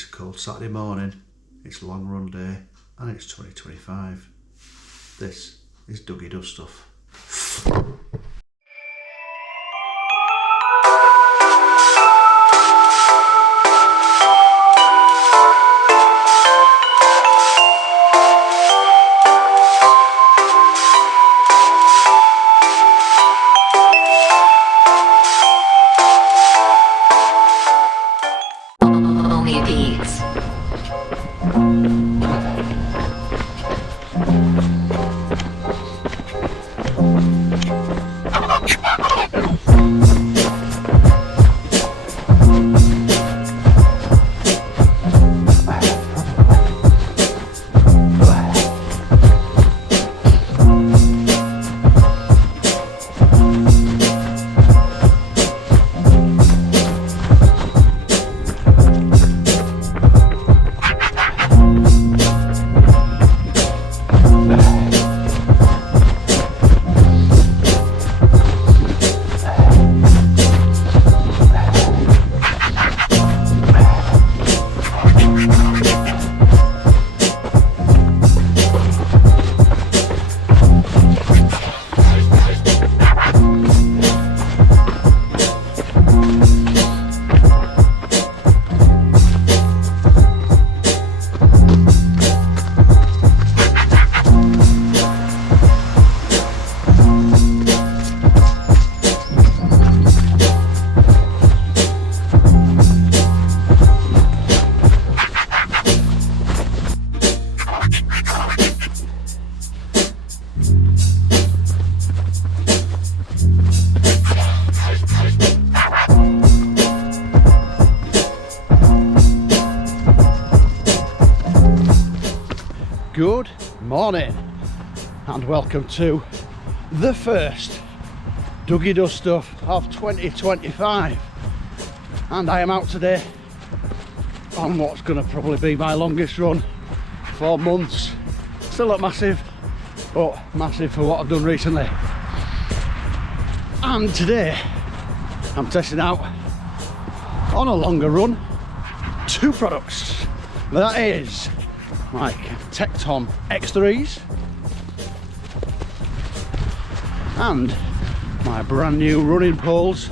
It's a cold Saturday morning, it's a long run day, and it's 2025. This is Dougie Does Stuff. Good morning and welcome to the first Dougie Does Stuff of 2025, and I am out today on what's going to probably be my longest run for months. Still not massive, but massive for what I've done recently. And today I'm testing out on a longer run 2 products. That is my Tecton X3s and my brand new running poles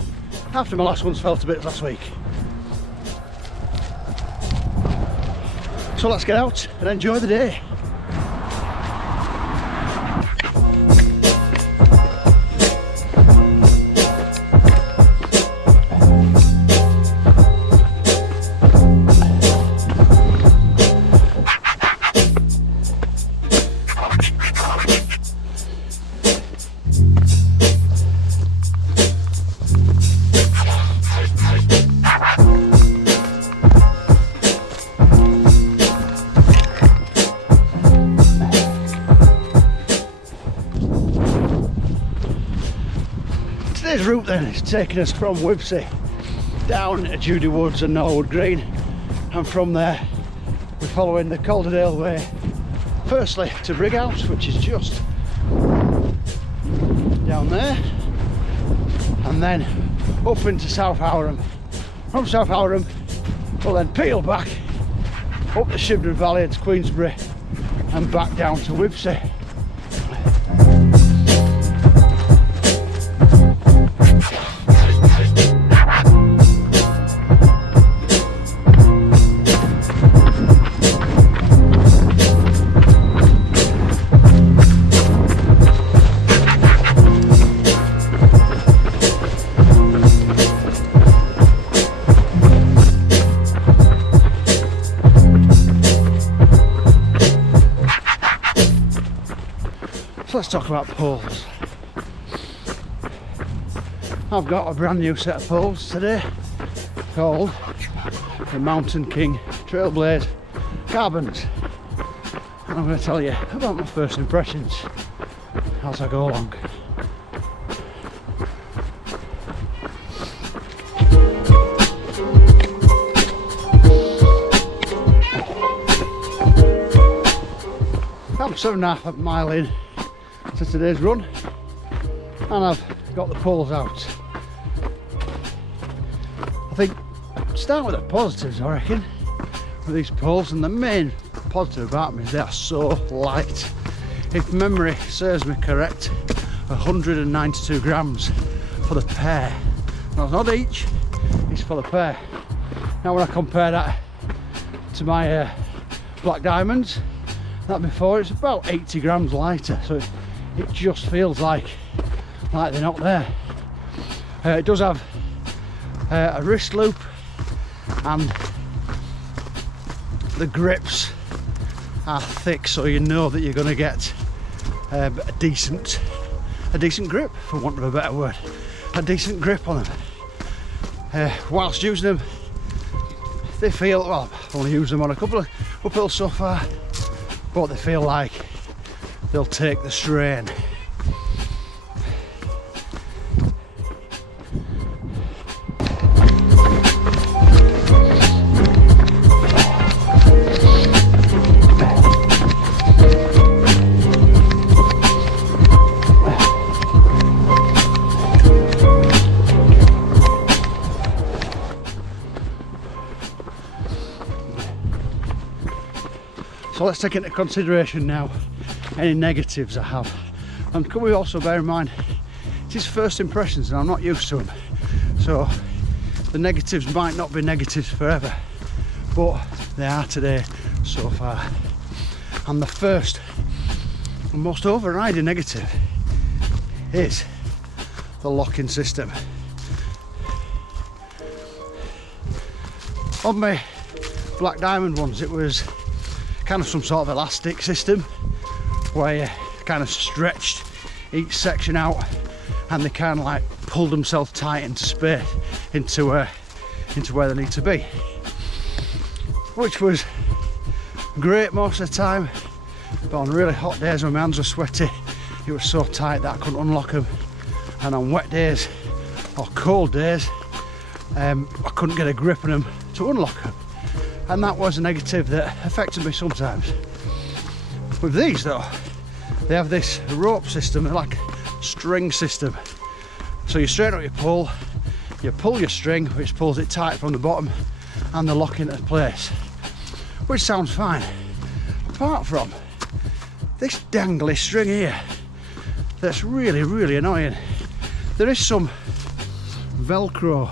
after my last ones fell to bits last week. So let's get out and enjoy the day. Today's route then is taking us from Wibsey down to Judy Woods and Norwood Green, and from there we're following the Calderdale Way firstly to Brighouse, which is just down there, and then up into Southowram. From Southowram we'll then peel back up the Shibden Valley to Queensbury and back down to Wibsey. So let's talk about poles. I've got a brand new set of poles today called the Mountain King Trailblaze Carbons, and I'm going to tell you about my first impressions as I go along. I'm 7.5 mile in to today's run, and I've got the poles out. I think start with the positives, I reckon. with these poles, and the main positive about them is they are so light. If memory serves me correct, 192 grams for the pair. Now, not each, it's for the pair. Now when I compare that to my black diamonds, that before, it's about 80 grams lighter, so it just feels like they're not there. It does have a wrist loop, and the grips are thick, so you know that you're going to get a decent grip, for want of a better word, a decent grip on them. Whilst using them, they feel, well, I've only used them on a couple of uphills so far, but they feel like they'll take the strain. So let's take into consideration now any negatives I have. And can we also bear in mind, it's his first impressions and I'm not used to them. So the negatives might not be negatives forever, but they are today so far. And the first and most overriding negative is the locking system. On my black diamond ones, it was kind of some sort of elastic system where you kind of stretched each section out and they kind of like pulled themselves tight into space, into where they need to be, which was great most of the time, but on really hot days when my hands were sweaty, it was so tight that I couldn't unlock them, and on wet days or cold days I couldn't get a grip on them to unlock them. And that was a negative that affected me sometimes. With these though, they have this rope system, like string system. So you straighten up you pull your string, which pulls it tight from the bottom, and they lock into place, which sounds fine. Apart from this dangly string here, that's really, really annoying. There is some Velcro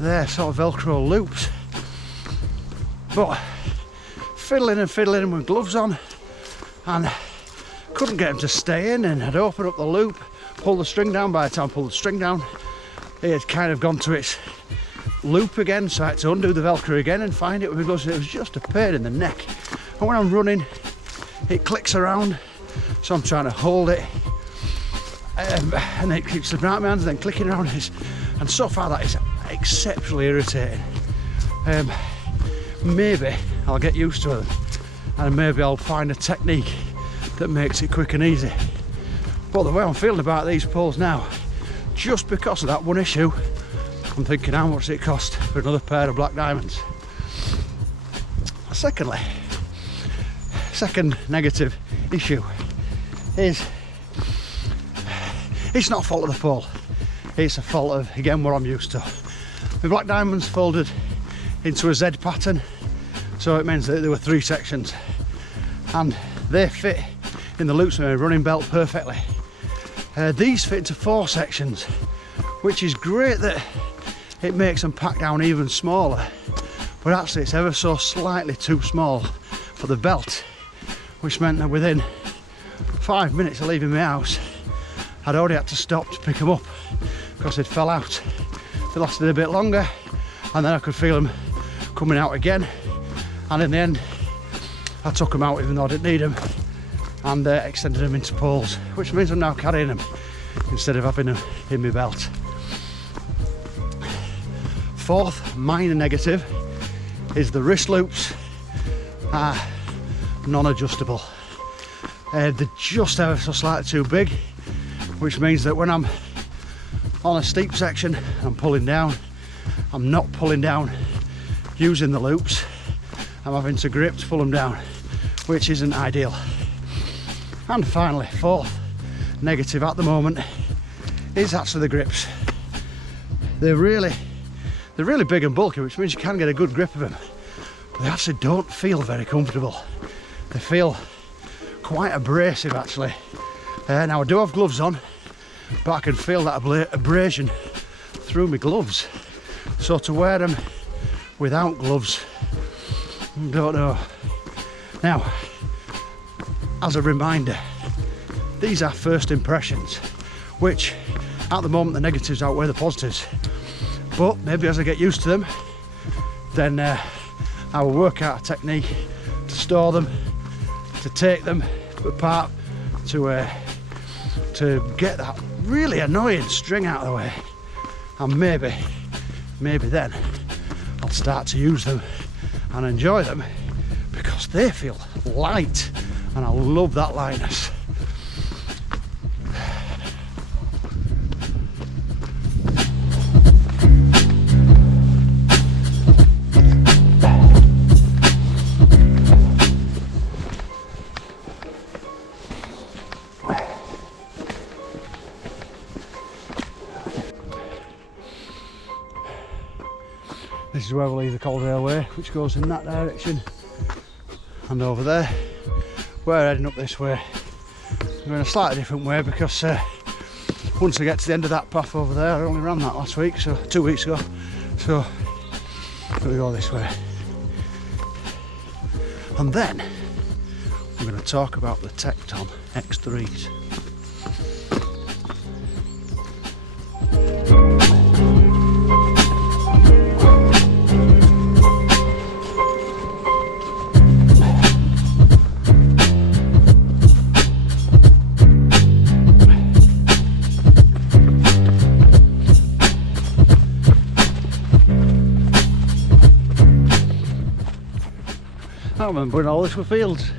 there, sort of Velcro loops, but fiddling with gloves on, and couldn't get them to stay in, and I'd open up the loop, pull the string down. By the time I pulled the string down, it had kind of gone to its loop again, so I had to undo the Velcro again and find it with my gloves. It was just a pain in the neck, and when I'm running it clicks around, so I'm trying to hold it, and it keeps slipping out of my hands and then clicking around, and so far that is exceptionally irritating. Maybe I'll get used to it, and maybe I'll find a technique that makes it quick and easy. But the way I'm feeling about these poles now, just because of that one issue, I'm thinking, how much does it cost for another pair of black diamonds? Secondly, second negative issue is, it's not a fault of the pole, it's a fault of, again, what I'm used to. The black diamonds folded into a Z pattern, so it means that there were 3 sections, and they fit in the loops of my running belt perfectly. These fit into 4 sections, which is great that it makes them pack down even smaller, but actually it's ever so slightly too small for the belt, which meant that within 5 minutes of leaving my house I'd already had to stop to pick them up because they'd fell out. They lasted a bit longer, and then I could feel them coming out again, and in the end I took them out even though I didn't need them, and extended them into poles, which means I'm now carrying them instead of having them in my belt. Fourth minor negative is the wrist loops are non-adjustable. They're just ever so slightly too big, which means that when I'm on a steep section and I'm pulling down, I'm not pulling down using the loops, I'm having to grip to pull them down, which isn't ideal. And finally, fourth negative at the moment is actually the grips. They're really big and bulky, which means you can get a good grip of them, They actually don't feel very comfortable. They feel quite abrasive actually. Now I do have gloves on, but I can feel that abrasion through my gloves. So to wear them without gloves, don't know. Now, as a reminder, these are first impressions, which at the moment the negatives outweigh the positives. But maybe as I get used to them, then I will work out a technique to store them, to take them apart, to get that really annoying string out of the way, and maybe then I'll start to use them and enjoy them, because they feel light and I love that lightness. This is where we'll leave the Calderdale Way, which goes in that direction, and over there we're heading up this way. We're going a slightly different way because once I get to the end of that path over there, I only ran that last week, so 2 weeks ago, so I'm going to go this way. And then we're going to talk about the Tecton X3s. I remember when all this were fields.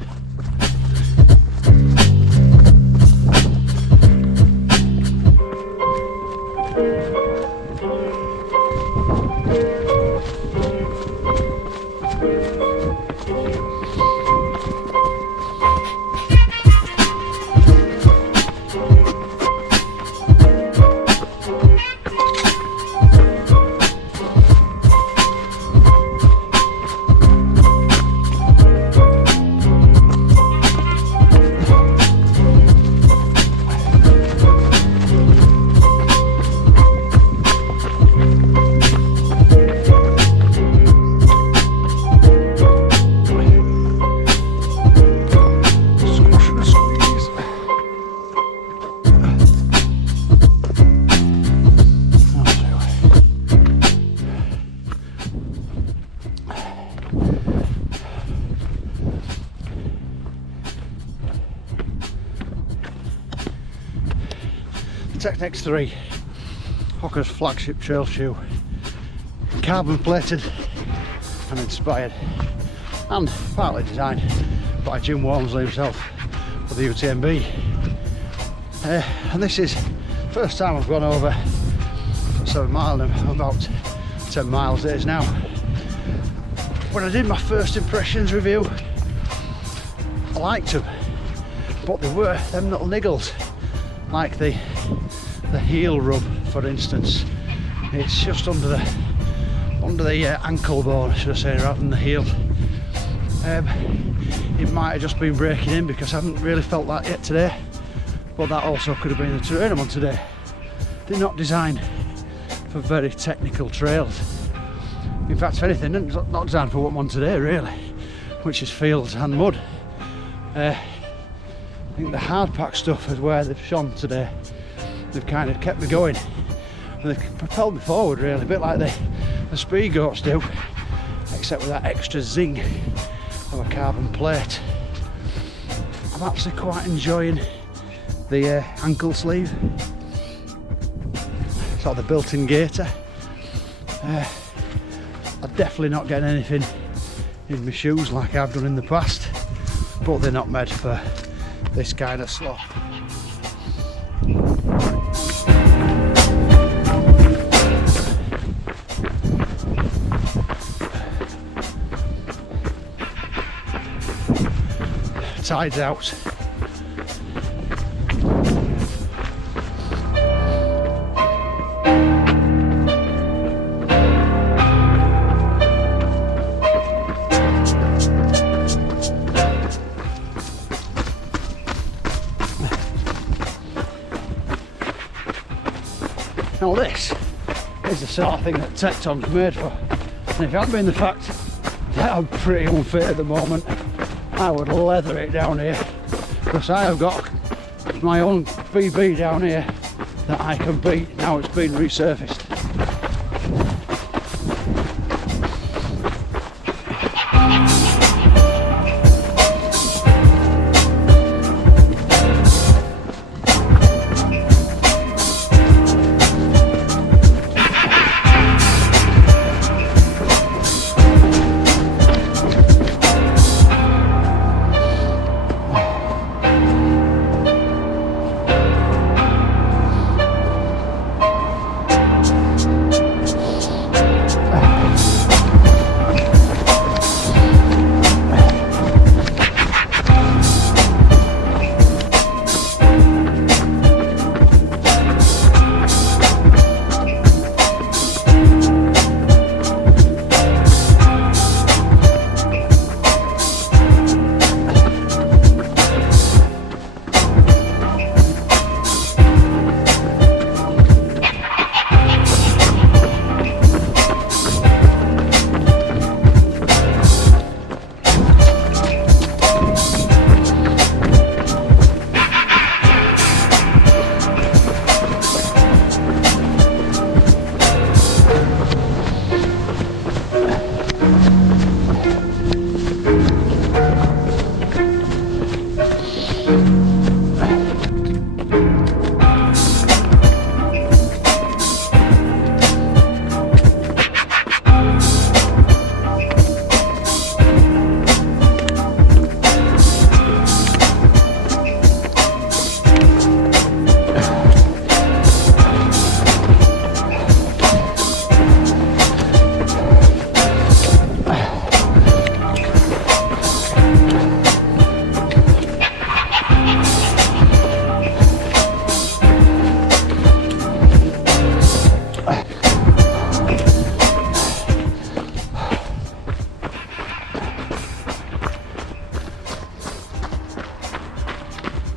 Tecton X3, Hoka's flagship trail shoe, carbon plated and inspired, and partly designed by Jim Walmsley himself for the UTMB. And this is the first time I've gone over 7 miles, about 10 miles it is now. When I did my first impressions review, I liked them, but they were them little niggles, like the heel rub, for instance. It's just under the ankle bone, should I say, rather than the heel. It might have just been breaking in because I haven't really felt that yet today, but that also could have been the terrain I'm on today. They're not designed for very technical trails. In fact, if anything, they're not designed for what I'm on today really, which is fields and mud. I think the hard pack stuff is where they've shone today. They've kind of kept me going and they've propelled me forward really, a bit like the speed goats do, except with that extra zing of a carbon plate. I'm actually quite enjoying the ankle sleeve, sort of the built-in gaiter. I'm definitely not getting anything in my shoes like I've done in the past, but they're not made for this kind of slop. Tide's out. the sort of thing that Tecton's made for. And if it hadn't been the fact that I'm pretty unfit at the moment, I would leather it down here, because I have got my own BB down here that I can beat now it's been resurfaced.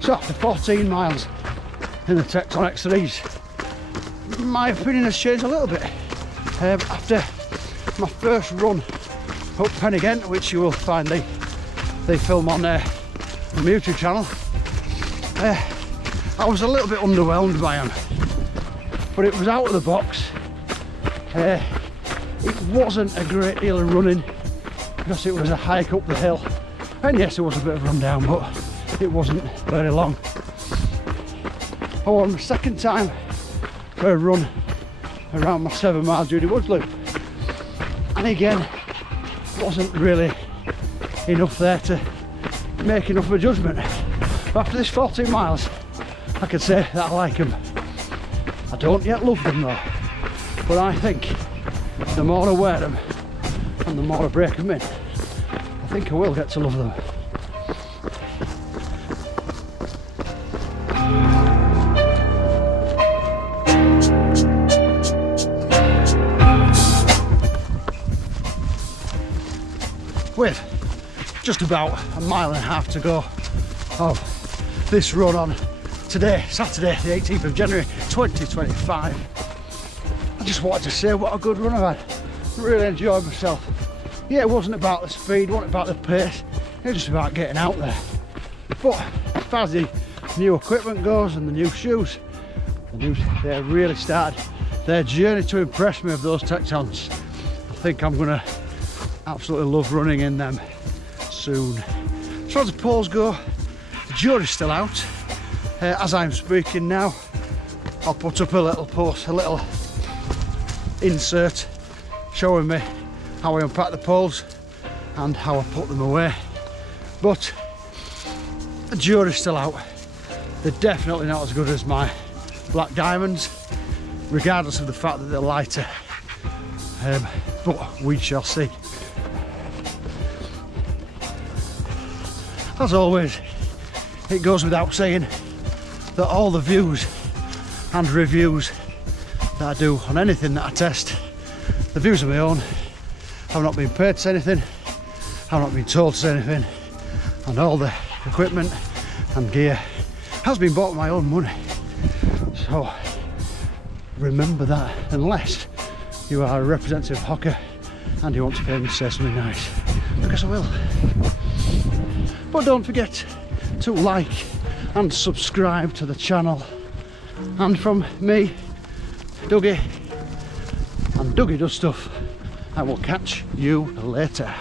So after 14 miles in the Tecton X3s, my opinion has changed a little bit. After my first run up Pen, which you will find they film on my YouTube channel, I was a little bit underwhelmed by them, but it was out of the box. It wasn't a great deal of running because it was a hike up the hill, and yes, it was a bit of run down, but it wasn't very long. Oh, on the second time for a run around my 7 mile Judy Woods loop, and again wasn't really enough there to make enough of a judgment. But after this 14 miles, I can say that I like them. I don't yet love them though, but I think the more I wear them and the more I break them in, I think I will get to love them. With just about 1.5 miles to go of this run on today, Saturday the 18th of January 2025, I just wanted to say what a good run I've had. Really enjoyed myself. Yeah, it wasn't about the speed, it wasn't about the pace, it was just about getting out there. But as far as the new equipment goes and the new shoes, they really started their journey to impress me of those Tectons. I think I'm gonna absolutely love running in them soon. As far as the polls go, the jury's still out. As I'm speaking now, I'll put up a little post, a little insert showing me how I unpack the poles and how I put them away. But the jury's still out. They're definitely not as good as my black diamonds, regardless of the fact that they're lighter. But we shall see. As always, it goes without saying that all the views and reviews that I do on anything that I test, the views are my own. I've not been paid to say anything, I've not been told to say anything, and all the equipment and gear has been bought with my own money. So remember that, unless you are a representative Hoka and you want to hear me say something nice, because I will. But don't forget to like and subscribe to the channel. And from me, Dougie, and Dougie Does Stuff, I will catch you later.